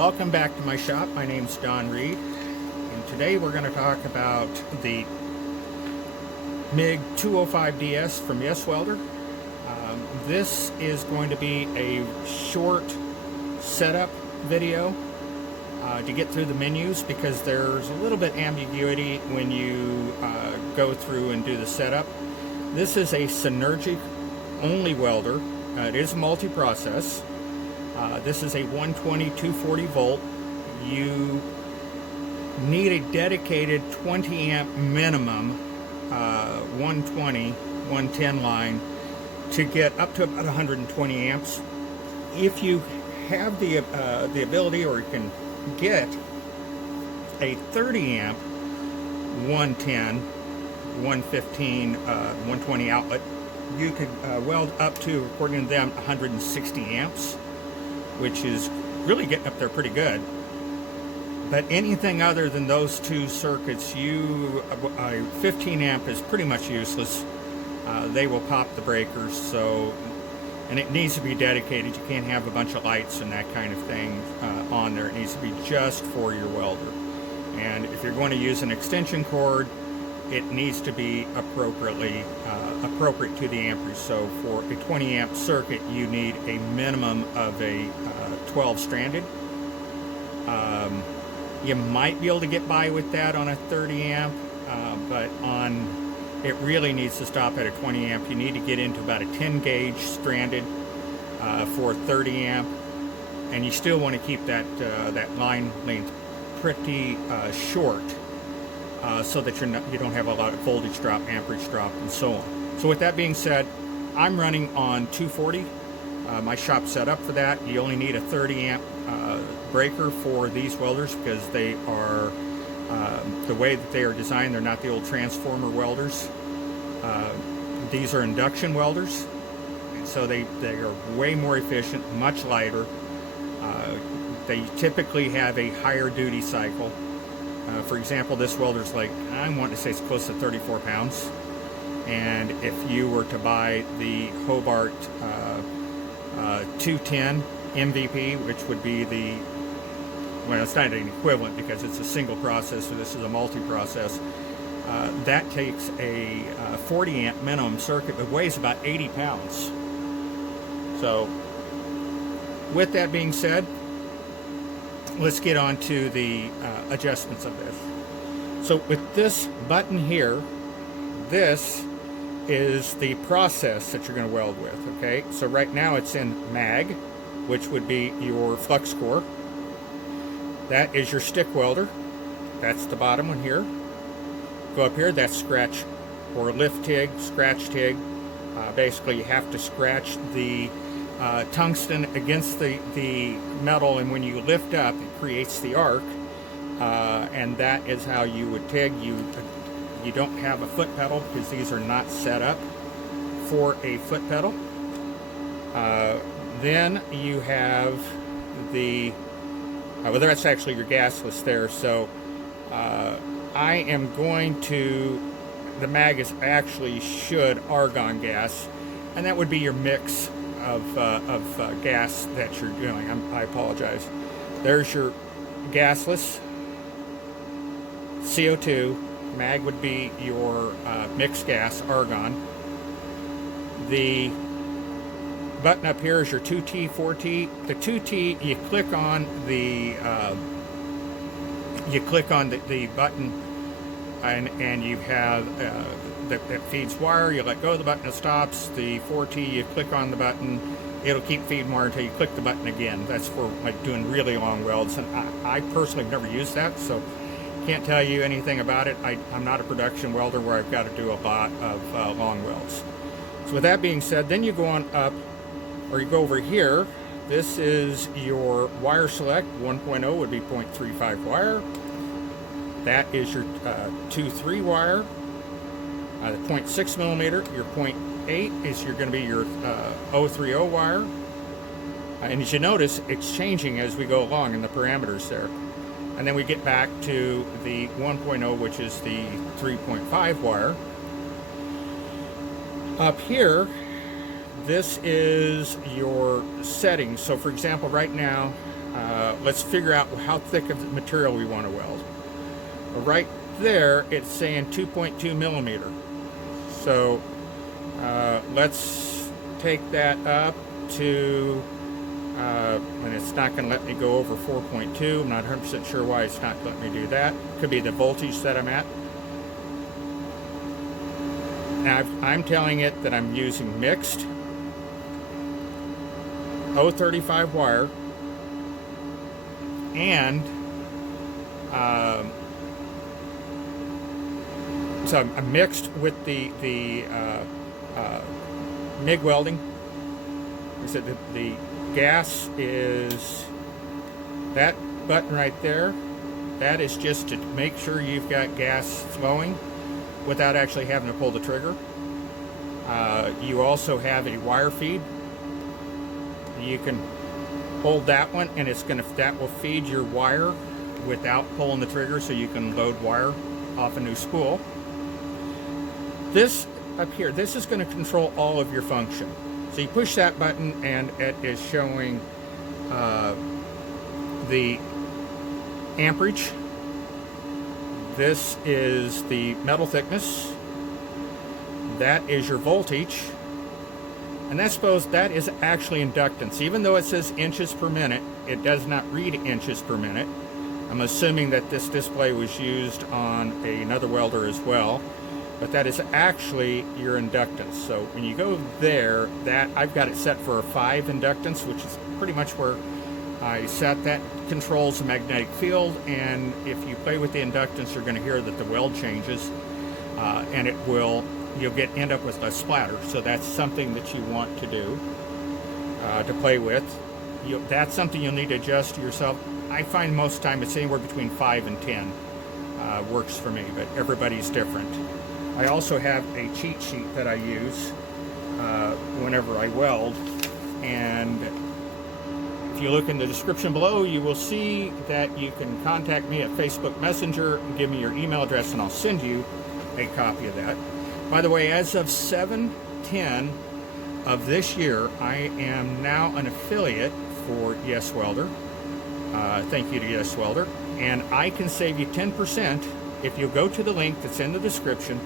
Welcome back to my shop. My name's Don Reed, and today we're going to talk about the Mig-205DS from Yeswelder. This is going to be a short setup video to get through the menus, because there's a little bit ambiguity when you go through and do the setup. This is a synergic only welder. It is multi-process. This is a 120 240 volt. You need a dedicated 20 amp minimum 120 110 line to get up to about 120 amps. If you have the ability, or you can get a 30 amp 110 115 120 outlet, you could weld up to, according to them, 160 amps, which is really getting up there pretty good. But anything other than those two circuits, a 15 amp is pretty much useless. They will pop the breakers, and it needs to be dedicated. You can't have a bunch of lights and that kind of thing on there. It needs to be just for your welder. And if you're going to use an extension cord, it needs to be appropriate to the amperage. So for a 20 amp circuit, you need a minimum of a 12 stranded. You might be able to get by with that on a 30 amp, but it really needs to stop at a 20 amp. You need to get into about a 10 gauge stranded for 30 amp, and you still want to keep that line length pretty short, so that you don't have a lot of voltage drop, amperage drop, and so on. So with that being said, I'm running on 240. My shop set up for that. You only need a 30 amp breaker for these welders, because they are the way that they are designed. They're not the old transformer welders. These are induction welders, and so they are way more efficient, much lighter. They typically have a higher duty cycle. For example, this welder's like, I want to say it's close to 34 pounds. And if you were to buy the Hobart 210 MVP, which would be well, it's not an equivalent because it's a single process, so this is a multi-process. That takes a 40 amp minimum circuit, but weighs about 80 pounds. So with that being said, let's get on to the adjustments of this. So with this button here, this is the process that you're going to weld with, okay? So right now it's in mag, which would be your flux core. That is your stick welder. That's the bottom one here. Go up here, that's scratch or lift TIG, scratch TIG. Basically, you have to scratch the tungsten against the metal, and when you lift up, it creates the arc, and that is how you would TIG. You don't have a foot pedal, because these are not set up for a foot pedal. Then you have well, that's actually your gasless there. So I am going to, the mag is actually should argon gas, and that would be your mix of gas that you're doing. I apologize. There's your gasless CO2. Mag would be your mixed gas, argon. The button up here is your 2T, 4T. The 2T, you click on the button, and you have that feeds wire. You let go of the button, it stops. The 4T, you click on the button, it'll keep feeding wire until you click the button again. That's for like doing really long welds, and I personally have never used that, so can't tell you anything about it. I'm not a production welder where I've got to do a lot of long welds. So with that being said, then you go on up, or you go over here. This is your wire select. 1.0 would be 0.35 wire. That is your 2.3 wire. The 0.6 millimeter. Your 0.8 is going to be your 030 wire. And as you notice, it's changing as we go along in the parameters there. And then we get back to the 1.0, which is the 3.5 wire. Up here, this is your settings. So for example, right now, let's figure out how thick of the material we want to weld. Right there, it's saying 2.2 millimeter. So let's take that up to, and it's not going to let me go over 4.2. I'm not 100% sure why it's not letting me do that. Could be the voltage that I'm at. Now I'm telling it that I'm using mixed 035 wire, and so I'm mixed with the MIG welding. I said the gas is that button right there. That is just to make sure you've got gas flowing without actually having to pull the trigger. You also have a wire feed. You can hold that one, and that will feed your wire without pulling the trigger, so you can load wire off a new spool. This up here, this is going to control all of your function. So you push that button and it is showing the amperage. This is the metal thickness. That is your voltage. And that is actually inductance. Even though it says inches per minute, it does not read inches per minute. I'm assuming that this display was used on another welder as well. But that is actually your inductance. So when you go there, I've got it set for a 5 inductance, which is pretty much where I set that. Controls the magnetic field, and if you play with the inductance, you're going to hear that the weld changes, and you'll end up with less splatter. So that's something that you want to do, to play with. That's something you'll need to adjust to yourself. I find most of the time it's anywhere between 5 and 10 works for me, but everybody's different. I also have a cheat sheet that I use whenever I weld, and if you look in the description below, you will see that you can contact me at Facebook Messenger and give me your email address, and I'll send you a copy of that. By the way, as of 7/10 of this year, I am now an affiliate for Yeswelder. Thank you to Yeswelder, and I can save you 10% if you go to the link that's in the description,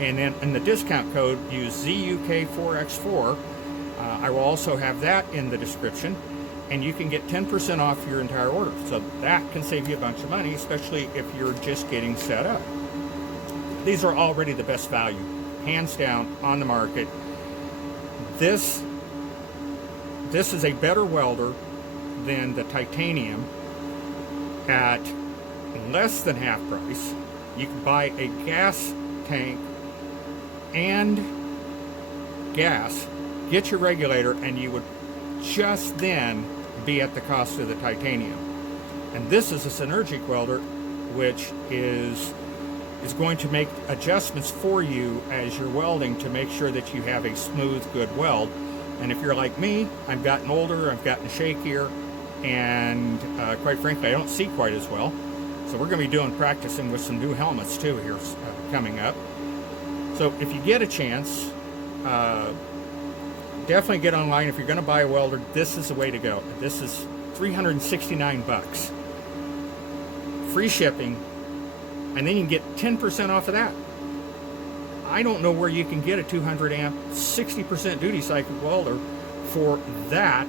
and then in the discount code use ZUK4X4. I will also have that in the description, and you can get 10% off your entire order. So that can save you a bunch of money, especially if you're just getting set up. These are already the best value, hands down, on the market. This is a better welder than the titanium at less than half price. You can buy a gas tank and gas, get your regulator, and you would just then be at the cost of the titanium. And this is a synergic welder, which is going to make adjustments for you as you're welding to make sure that you have a smooth, good weld. And if you're like me, I've gotten older, I've gotten shakier, and quite frankly, I don't see quite as well. So we're going to be practicing with some new helmets too here coming up. So if you get a chance, definitely get online. If you're going to buy a welder, this is the way to go. This is $369, free shipping, and then you can get 10% off of that. I don't know where you can get a 200 amp, 60% duty cycle welder for that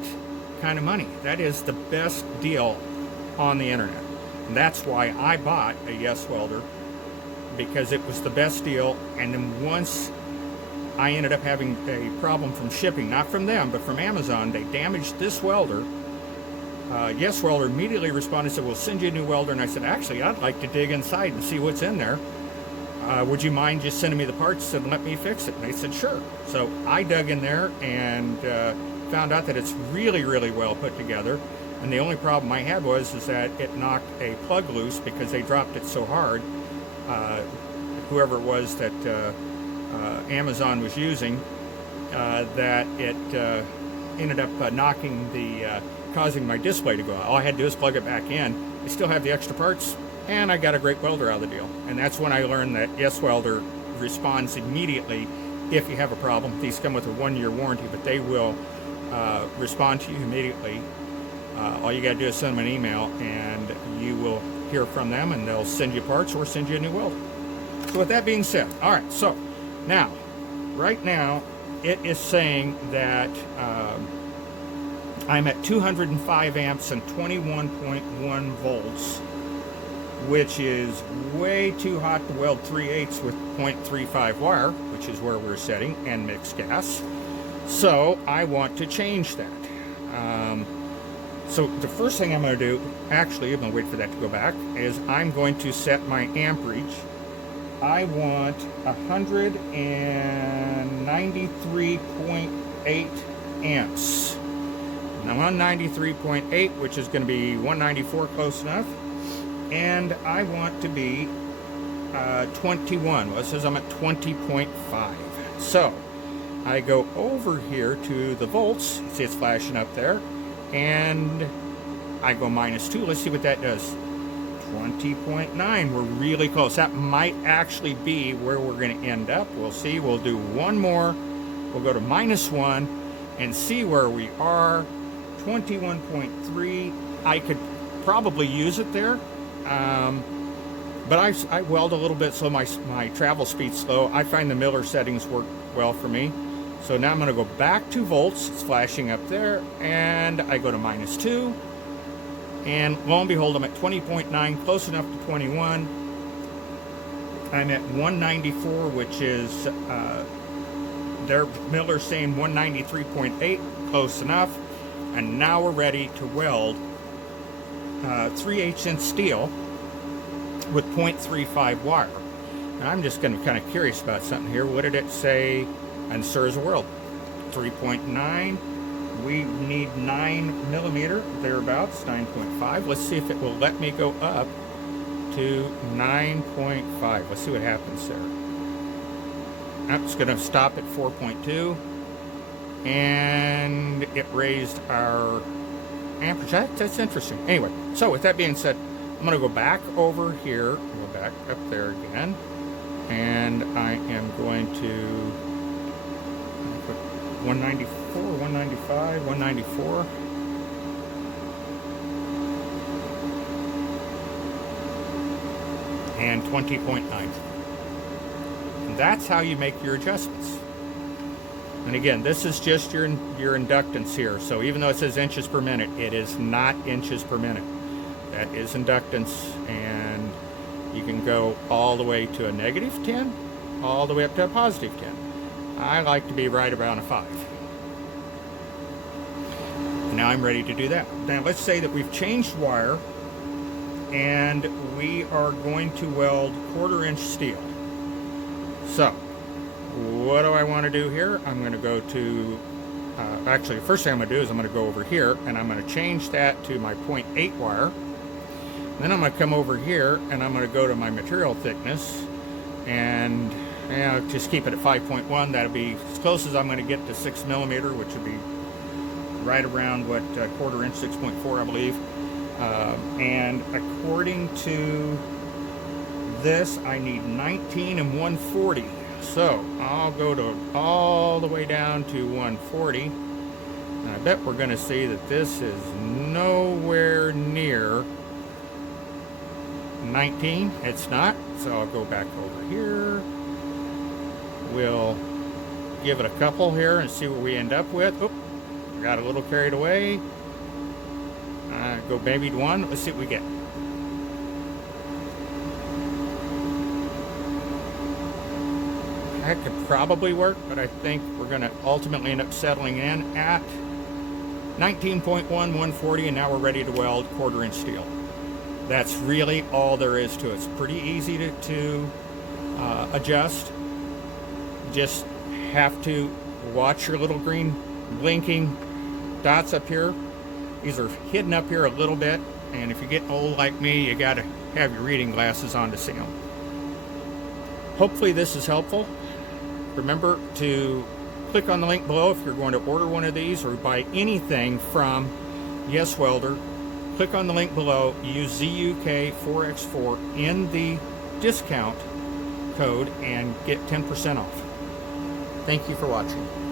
kind of money. That is the best deal on the internet. And that's why I bought a Yeswelder, because it was the best deal. And then once I ended up having a problem from shipping, not from them, but from Amazon, they damaged this welder. Yeswelder immediately responded and said, we'll send you a new welder. And I said, actually, I'd like to dig inside and see what's in there. Would you mind just sending me the parts and let me fix it? And they said, sure. So I dug in there and found out that it's really, really well put together. And the only problem I had was that it knocked a plug loose because they dropped it so hard. Whoever it was that Amazon was using, that it ended up causing my display to go out. All I had to do is plug it back in. I still have the extra parts, and I got a great welder out of the deal. And that's when I learned that Yeswelder responds immediately if you have a problem. These come with a 1-year warranty, but they will respond to you immediately. All you got to do is send them an email, and you will hear from them, and they'll send you parts or send you a new welder. So with that being said, all right, so now, right now, it is saying that I'm at 205 amps and 21.1 volts, which is way too hot to weld 3/8 with 0.35 wire, which is where we're setting, and mixed gas. So I want to change that. So the first thing I'm going to do, actually, I'm going to wait for that to go back, is I'm going to set my amperage. I want 193.8 amps. And I'm on 93.8, which is going to be 194 close enough. And I want to be 21. Well, it says I'm at 20.5. So I go over here to the volts. See, it's flashing up there. And I go -2. Let's see what that does. 20.9. We're really close. That might actually be where we're going to end up. We'll see. We'll do one more. We'll go to -1 and see where we are. 21.3. I could probably use it there. But I weld a little bit, so my travel speed's slow. I find the Miller settings work well for me. So now I'm going to go back to volts. It's flashing up there, and I go to -2. And lo and behold, I'm at 20.9, close enough to 21. I'm at 194, which is their Miller saying 193.8, close enough. And now we're ready to weld 3/8 inch steel with 0.35 wire. And I'm just going to be kind of curious about something here. What did it say? And sir as a world, 3.9. We need 9 millimeter, thereabouts, 9.5. Let's see if it will let me go up to 9.5. Let's see what happens there. I'm just going to stop at 4.2. And it raised our amperage. That's interesting. Anyway, so with that being said, I'm going to go back over here, go back up there again, and I am going to put 194, 195, 194. And 20.9. That's how you make your adjustments. And again, this is just your inductance here. So even though it says inches per minute, it is not inches per minute. That is inductance, and you can go all the way to a -10, all the way up to a +10. I like to be right around a 5. Now I'm ready to do that. Now let's say that we've changed wire, and we are going to weld 1/4 inch steel. So what do I want to do here? I'm going to go to, actually the first thing I'm going to do is I'm going to go over here, and I'm going to change that to my 0.8 wire. Then I'm going to come over here, and I'm going to go to my material thickness, and just keep it at 5.1. That'll be as close as I'm going to get to 6 millimeter, which would be right around what, 1/4 inch, 6.4, I believe. And according to this, I need 19 and 140. So I'll go to all the way down to 140. And I bet we're going to see that this is nowhere near 19. It's not. So I'll go back over here. We'll give it a couple here and see what we end up with. Oop, got a little carried away. Go maybe to 1. Let's see what we get. That could probably work, but I think we're going to ultimately end up settling in at 19.1, 140, and now we're ready to weld 1/4 inch steel. That's really all there is to it. It's pretty easy to adjust. Just have to watch your little green blinking dots up here. These are hidden up here a little bit, and if you get old like me, you got to have your reading glasses on to see them. Hopefully this is helpful. Remember to click on the link below if you're going to order one of these or buy anything from Yeswelder. Click on the link below, use ZUK4X4 in the discount code, and get 10% off. Thank you for watching.